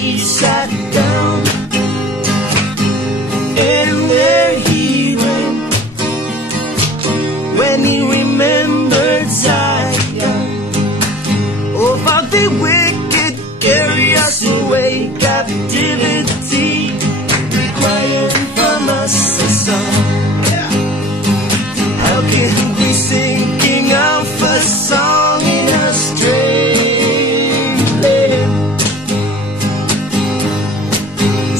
he sat down, and there he went when he remembered Zion. Oh, how the wicked carry us away, captivity requiring from us a song. How can we sing King Alpha's song in a strange land?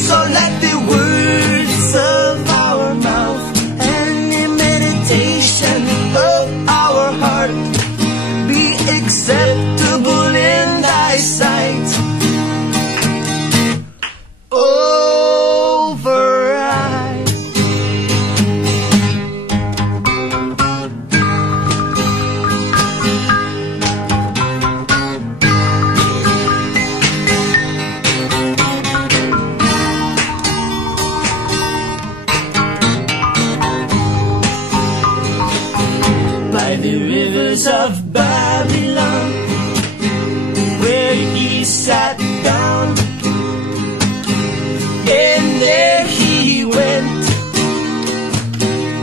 So let the words of our mouth and the meditation of our heart be acceptable in thy sight. Override. By the rivers of Babylon, where he sat down, and there he went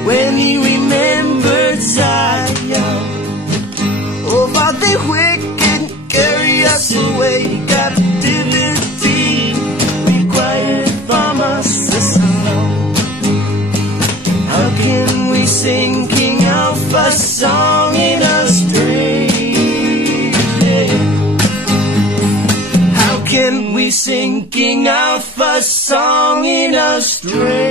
when he remembered Zion. Oh, but the wicked carry us away, captivity required from us a song. How can we sing King Alpha's song in a strange land? How can we sing King Alpha's song in a strange